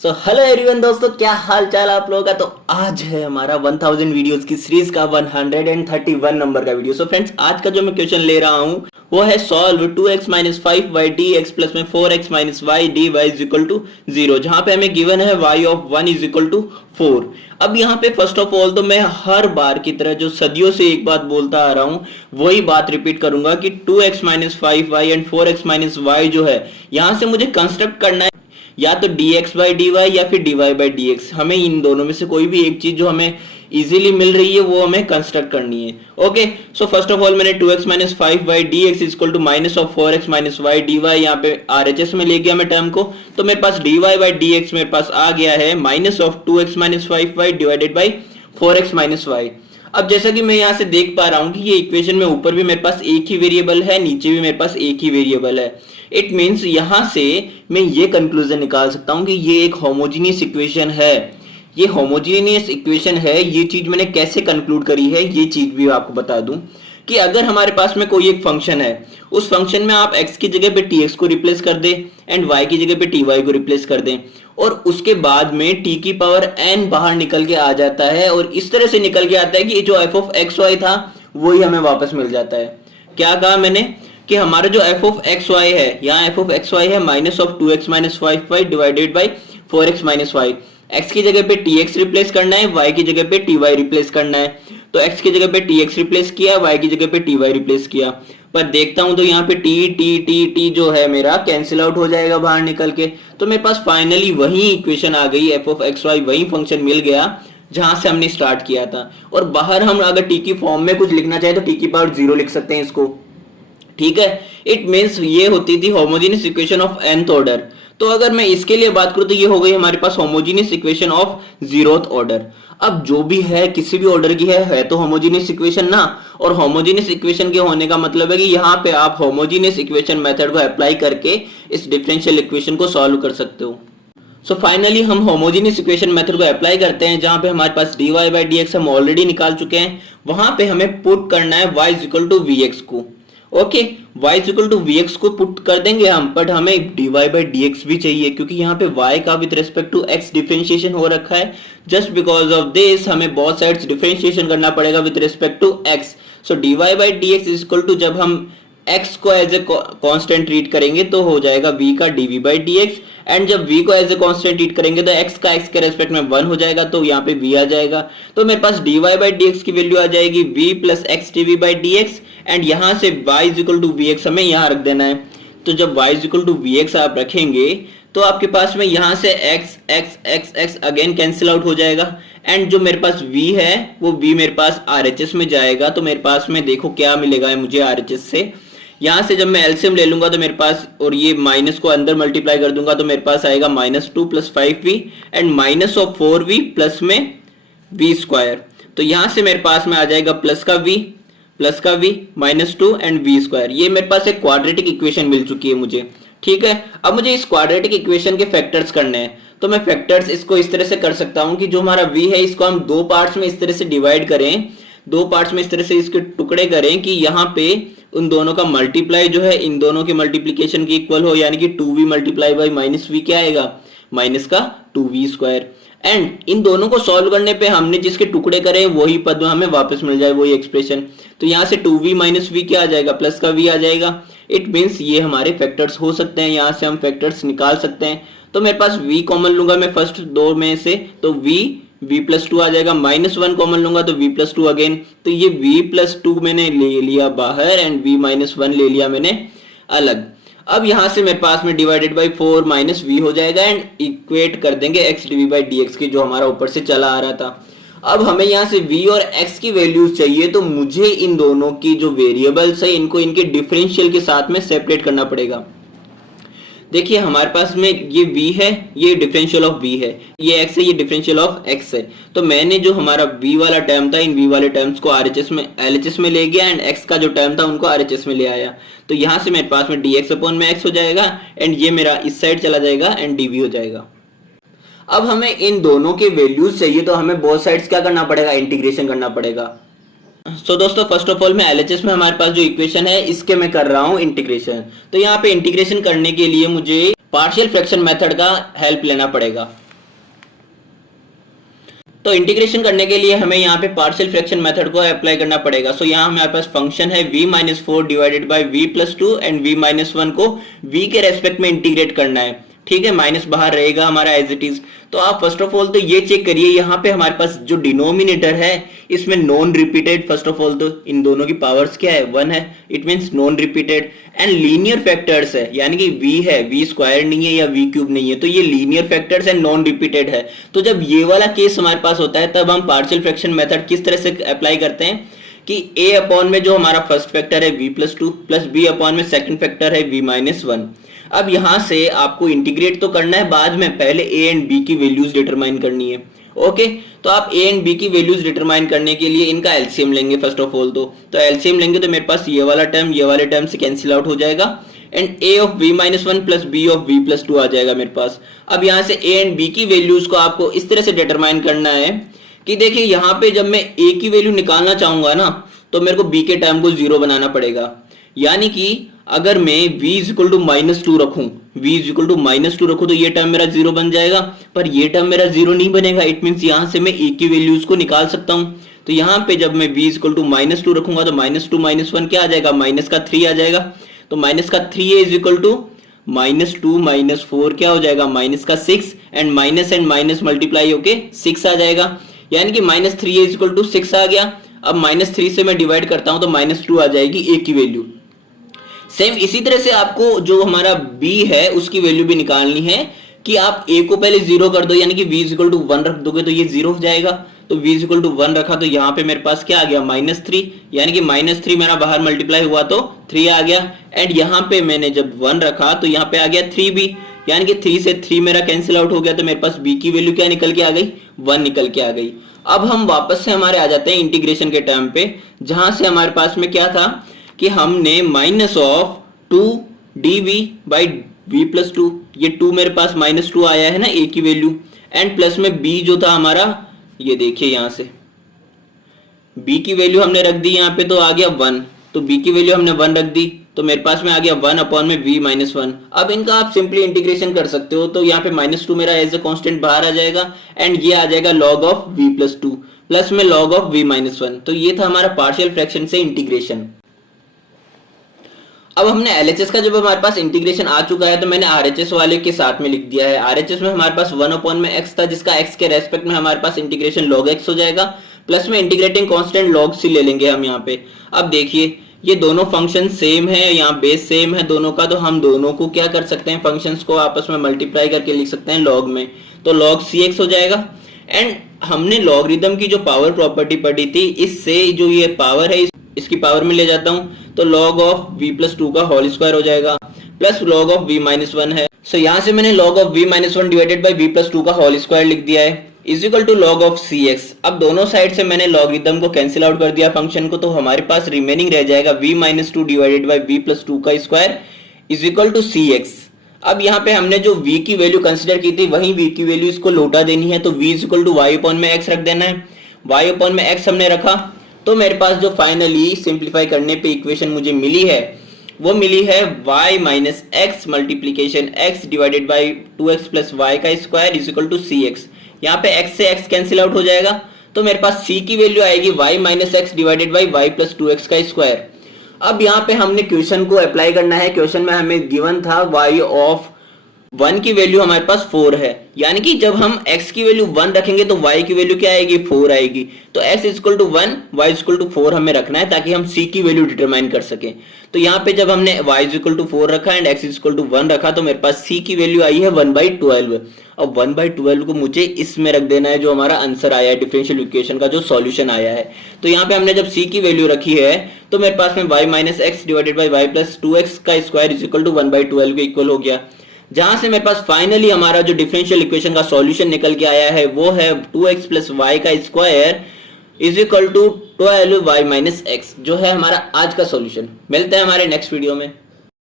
So hello everyone दोस्तों, क्या हाल चाल आप लोगों का। तो आज है हमारा 1000 वीडियोस की सीरीज का 131 नंबर का वीडियो। सो फ्रेंड्स, आज का जो मैं क्वेश्चन ले रहा हूं वो है solve 2x minus 5y dx plus में 4x minus y d y is equal to 0, जहां पे हमें गिवन है y of 1 is equal to 4। अब यहाँ पे फर्स्ट ऑफ ऑल तो मैं हर बार की तरह जो सदियों से एक बात बोलता आ रहा हूं वही बात रिपीट करूंगा कि 2x minus 5y and 4x minus Y जो है यहां से मुझे कंस्ट्रक्ट करना है या तो dx बाई डी वाई या फिर dy बाई डी एक्स। हमें इन दोनों में से कोई भी एक चीज जो हमें इजीली मिल रही है वो हमें कंस्ट्रक्ट करनी है। Okay, so first of all मैंने 2x minus 5y dx equal to minus of 4x minus y d y यहाँ पे RHS में ले गया मैं टर्म को, तो मेरे पास dy बाई dx मेरे पास आ गया है minus of 2x minus 5y divided by 4x minus y. अब जैसा कि मैं यहाँ से देख पा रहा हूँ कि ये इक्वेशन में ऊपर भी मेरे पास एक ही वेरिएबल है, नीचे भी मेरे पास एक ही वेरिएबल है। इट मीन्स यहाँ से मैं ये कंक्लूजन निकाल सकता हूँ कि ये एक होमोजीनियस इक्वेशन है। ये होमोजीनियस इक्वेशन है, ये चीज मैंने कैसे कंक्लूड करी है ये चीज भी आपको बता दूं कि अगर हमारे पास में कोई एक फंक्शन है, उस फंक्शन में आप x की जगह पे tx को रिप्लेस कर दे एंड y की जगह पे ty को रिप्लेस कर दें और उसके बाद में t की पावर n बाहर निकल के आ जाता है और इस तरह से निकल के आता है कि जो f ऑफ एक्स वाई था वही हमें वापस मिल जाता है। क्या कहा मैंने कि हमारा जो f ऑफ एक्स वाई है, यहाँ f ऑफ एक्स वाई है minus of 2x minus 5y divided by 4x minus y. x की जगह पे tx रिप्लेस करना है, y की जगह पे ty रिप्लेस करना है। तो x की जगह पे tx रिप्लेस किया, y की जगह पे ty रिप्लेस किया, पर देखता हूं तो यहाँ पे t जो है मेरा कैंसिल आउट हो जाएगा बाहर निकल के। तो मेरे पास फाइनली वही इक्वेशन आ गई, f ऑफ एक्स वाई वही फंक्शन मिल गया जहां से हमने स्टार्ट किया था। और बाहर हम अगर t की फॉर्म में कुछ लिखना चाहे तो t की पावर 0 लिख सकते हैं इसको, ठीक है। इट मीन्स ये होती थी homogeneous equation of nth order. तो अगर मैं इसके लिए बात करूं तो ये हो गई हमारे पास homogeneous equation of 0th order. अब जो भी है किसी भी ऑर्डर की है तो होमोजेनियस इक्वेशन ना, और होमोजेनियस इक्वेशन के होने का मतलब है कि यहाँ पे आप होमोजेनियस इक्वेशन मेथड को अप्लाई करके इस डिफरेंशियल इक्वेशन को सॉल्व कर सकते हो। सो फाइनली हम होमोजेनियस इक्वेशन मेथड को अप्लाई करते हैं, जहां पे हमारे पास dy बाई डी एक्स हम ऑलरेडी निकाल चुके हैं। वहां पे हमें पुट करना है y is equal to v x को। Okay, y is equal to v x को पुट कर देंगे हम, बट हमें dy बाई डी एक्स भी चाहिए क्योंकि यहाँ पे y का with respect to x differentiation हो रखा है। जस्ट बिकॉज ऑफ दिस हमें बहुत साइड्स डिफरेंशिएशन करना पड़ेगा with respect to x। So dy by d x is equal to जब हम x को एज ए कांस्टेंट ट्रीट करेंगे तो हो जाएगा v का dv by d x, and जब v को एज ए कांस्टेंट ट्रीट करेंगे तो x का x के रेस्पेक्ट में 1 हो जाएगा, तो यहाँ पे v आ जाएगा। तो मेरे पास dy बाई डी एक्स की वैल्यू आ जाएगी v plus x dv by d x, and यहाँ से y is equal to v x हमें यहाँ रख देना है। तो जब y is equal to v x आप रखेंगे तो आपके पास में यहाँ से x अगेन कैंसिल आउट हो जाएगा, एंड जो मेरे पास v है वो v मेरे पास RHS में जाएगा। तो मेरे पास में देखो क्या मिलेगा है मुझे RHS से, यहाँ से जब मैं एलसीएम ले लूंगा तो मेरे पास, और ये माइनस को अंदर मल्टीप्लाई कर दूंगा तो मेरे पास आएगा -2 plus 5v and minus of 4v plus में v स्क्वायर। तो यहाँ से मेरे पास में आ जाएगा प्लस का v -2 एंड v स्क्वायर। ये मेरे पास एक क्वाड्रेटिक इक्वेशन मिल चुकी है मुझे, ठीक है। अब मुझे इस क्वाड्रेटिक इक्वेशन के फैक्टर्स करने हैं, तो मैं फैक्टर्स इसको इस तरह से कर सकता हूँ कि जो हमारा v है इसको हम दो पार्ट्स में इस तरह से डिवाइड करें, दो पार्ट्स में इस तरह से इसके टुकड़े करें कि यहाँ पे उन दोनों का मल्टीप्लाई जो है इन दोनों के मल्टीप्लिकेशन के इक्वल हो, यानी कि 2v multiply by minus v क्या आएगा, माइनस का 2v स्क्वायर। एंड इन दोनों को सॉल्व करने पे हमने जिसके टुकड़े करे वही पद हमें वापस मिल जाए, वही एक्सप्रेशन। तो यहाँ से 2v माइनस v क्या आ जाएगा, प्लस का v आ जाएगा। इट मीन्स ये हमारे फैक्टर्स हो सकते हैं, यहाँ से हम फैक्टर्स निकाल सकते हैं। तो मेरे पास v कॉमन लूंगा मैं फर्स्ट दो में से, तो v प्लस 2 आ जाएगा, -1 कॉमन लूंगा तो v प्लस 2 अगेन। तो ये v प्लस 2 मैंने ले लिया बाहर एंड v माइनस 1 ले लिया मैंने अलग। अब यहाँ से मेरे पास में डिवाइडेड बाई 4 माइनस v हो जाएगा एंड इक्वेट कर देंगे x dv बाई dx की, जो हमारा ऊपर से चला आ रहा था। अब हमें यहाँ से v और x की वैल्यूज चाहिए, तो मुझे इन दोनों की जो वेरिएबल्स है इनको इनके डिफरेंशियल के साथ में सेपरेट करना पड़ेगा। देखिए हमारे पास में ये v है, ये डिफरेंशियल ऑफ v है, ये x है, ये डिफरेंशियल ऑफ x है। तो मैंने जो हमारा v वाला टर्म था इन v वाले टर्म्स को RHS में LHS में ले गया एंड x का जो टर्म था उनको RHS में ले आया। तो यहाँ से मेरे पास में dx अपॉन में x हो जाएगा एंड ये मेरा इस साइड चला जाएगा एंड dv हो जाएगा। अब हमें इन दोनों के वैल्यूज चाहिए, तो हमें बोथ साइड्स क्या करना पड़ेगा, इंटीग्रेशन करना पड़ेगा। सो दोस्तों फर्स्ट ऑफ ऑल मैं एलएचएस में हमारे पास जो इक्वेशन है इसके मैं कर रहा हूँ इंटीग्रेशन। तो यहाँ पे इंटीग्रेशन करने के लिए मुझे पार्शियल फ्रैक्शन मेथड का हेल्प लेना पड़ेगा। तो इंटीग्रेशन करने के लिए हमें यहाँ पे पार्शियल फ्रैक्शन मेथड को अप्लाई करना पड़ेगा। सो यहाँ हमारे पास फंक्शन है v-4 divided by v+2 and v-1 को v के रेस्पेक्ट में इंटीग्रेट करना है। ठीक है, माइनस बाहर रहेगा हमारा एज इट इज। तो आप फर्स्ट ऑफ ऑल तो ये चेक करिए, यहाँ पे हमारे पास जो डिनोमिनेटर है इसमें non repeated, first of all तो इन दोनों की पावर्स क्या है 1 है, it means non repeated and linear factors है, यानी कि v है, v स्क्वायर नहीं है या v क्यूब नहीं है, तो ये linear factors and non repeated है। तो जब ये वाला केस हमारे पास होता है तब हम पार्शियल फ्रैक्शन मेथड किस तरह से अप्लाई करते हैं कि a अपॉन में जो हमारा फर्स्ट फैक्टर है v+2 प्लस b अपॉन में सेकंड फैक्टर है v-1। अब यहां से आपको इंटीग्रेट तो करना है, बाद में पहले a एंड b की वैल्यूज डिटरमाइन करनी है। ओके, तो आप a एंड b की वैल्यूज डिटरमाइन करने के लिए इनका एलसीएम लेंगे फर्स्ट ऑफ ऑल। तो एलसीएम लेंगे तो मेरे पास ये वाला टर्म ये वाले टर्म से कैंसिल आउट हो जाएगा and a of v-1 plus b of v+2 आ जाएगा मेरे पास। अब यहाँ से a एंड b की वैल्यूज को आपको इस तरह से डिटरमाइन करना है कि देखिए यहाँ पे जब मैं a की वैल्यू निकालना चाहूंगा ना तो मेरे को b के टर्म को 0 बनाना पड़ेगा, यानी कि अगर मैं v -2 रखूं, v रखूं तो ये टर्म मेरा 0 बन जाएगा, पर ये टर्म मेरा 0 नहीं बनेगा। इट मींस यहां से मैं a की वैल्यूज को निकाल सकता हूं। तो यहां पे जब मैं v -2 रखूंगा तो -2 -1 क्या आ जाएगा, माइनस का 3 आ जाएगा। तो माइनस का 3a इज इक्वल टू -2 -4 क्या हो जाएगा, माइनस का 6 एंड माइनस मल्टीप्लाई होके 6 आ जाएगा, यानी कि -3a इज इक्वल टू 6 आ गया। अब -3 से मैं डिवाइड करता हूं तो -2 आ जाएगी a की वैल्यू। सेम इसी तरह से आपको जो हमारा b है उसकी वैल्यू भी निकालनी है कि आप a को पहले 0 कर दो, यानी कि v 1 रख दोगे तो ये 0 हो जाएगा। तो v 1 रखा तो यहाँ पे मेरे पास क्या आ गया, -3, यानी कि -3 मेरा बाहर मल्टीप्लाई हुआ तो 3 आ गया। एंड यहाँ पे मैंने जब 1 रखा तो यहाँ पे आ गया 3b, यानी कि 3 से 3 मेरा कैंसिल आउट हो गया, तो मेरे पास b की वैल्यू क्या निकल के आ गई, 1 निकल के आ गई। अब हम वापस से हमारे आ जाते हैं इंटीग्रेशन के टर्म पे, जहां से हमारे पास में क्या था कि हमने -2 dv बाई v+2, ये 2 मेरे पास -2 आया है ना a की वैल्यू, एंड प्लस में b जो था हमारा, ये देखिए यहां से b की वैल्यू हमने रख दी यहाँ पे तो आ गया 1, तो b की वैल्यू हमने 1 रख दी तो मेरे पास में आ गया 1 अपॉन में v-1। अब इनका आप सिंपली इंटीग्रेशन कर सकते हो, तो यहाँ पे -2 मेरा एज ए कांस्टेंट बाहर आ जाएगा एंड ये आ जाएगा log ऑफ v+2 प्लस में log ऑफ v-1। तो ये था हमारा पार्शियल फ्रैक्शन से इंटीग्रेशन। अब हमने LHS का जब हमारे पास इंटीग्रेशन आ चुका है तो मैंने RHS वाले के साथ में लिख दिया है। RHS में हमारे पास 1 अपॉन में x था, जिसका x के रेस्पेक्ट में हमारे पास इंटीग्रेशन log x हो जाएगा, प्लस में इंटीग्रेटिंग कांस्टेंट log c ले लेंगे हम यहाँ पे। अब देखिए ये दोनों फंक्शन सेम है, यहाँ बेस सेम है दोनों का, तो हम दोनों को क्या कर सकते हैं, फंक्शंस को आपस में मल्टीप्लाई करके लिख सकते हैं log में, तो log cx हो जाएगा। एंड हमने लॉगरिदम की जो पावर प्रॉपर्टी पढ़ी थी, इससे जो ये पावर है इसकी पावर में ले जाता हूं तो log ऑफ v+2 का होल स्क्वायर हो जाएगा, प्लस log ऑफ v-1 है। सो यहां से मैंने log of v-1 divided by v+2 का होल स्क्वायर लिख दिया है is equal to log of cx। अब दोनों साइड से मैंने लॉगरिदम को कैंसिल आउट कर दिया फंक्शन को, तो हमारे पास रिमेनिंग रह जाएगा v-2 डिवाइडेड बाय v+2 का square is equal to cx। अब यहाँ पे हमने जो v की वैल्यू कंसीडर की थी वही v की वैल्यू इसको लौटा देनी है, तो v is equal to y upon में x रख देना है। y अपॉन में x हमने रखा तो मेरे पास जो फाइनली सिंप्लीफाई करने पे इक्वेशन मुझे मिली है वो मिली है y minus x multiplication x divided by 2x plus y का square is equal to cx। यहाँ पे x से x कैंसिल आउट हो जाएगा तो मेरे पास c की वैल्यू आएगी y minus x divided by y plus 2x का स्क्वायर। अब यहाँ पे हमने क्वेश्चन को अप्लाई करना है। क्वेश्चन में हमें गिवन था y ऑफ 1 की वैल्यू हमारे पास 4 है, यानी कि जब हम x की वैल्यू 1 रखेंगे तो y की वैल्यू क्या आएगी, 4 आएगी। तो x equal to 1 y equal to 4 हमें रखना है ताकि हम c की वैल्यू डिटरमाइन कर सकें। तो यहाँ पे जब हमने y इक्वल टू 4 रखा एंड x इक्वल टू 1 रखा तो मेरे पास c की वैल्यू आई है 1/12। अब 1/12 को मुझे इसमें रख देना है जो हमारा आंसर आया है, डिफरेंशियल इक्वेशन का जो सॉल्यूशन आया है। तो यहाँ पे हमने जब c की वैल्यू रखी है तो मेरे पास में y minus x divided by y plus 2x का स्क्वायर इज इक्वल टू 1/12 के इक्वल हो गया, जहां से मेरे पास फाइनली हमारा जो डिफरेंशियल इक्वेशन का सॉल्यूशन निकल के आया है वो है 2x प्लस वाई का square is equal to 12y minus x, जो है हमारा आज का सॉल्यूशन। मिलते हैं हमारे नेक्स्ट वीडियो में।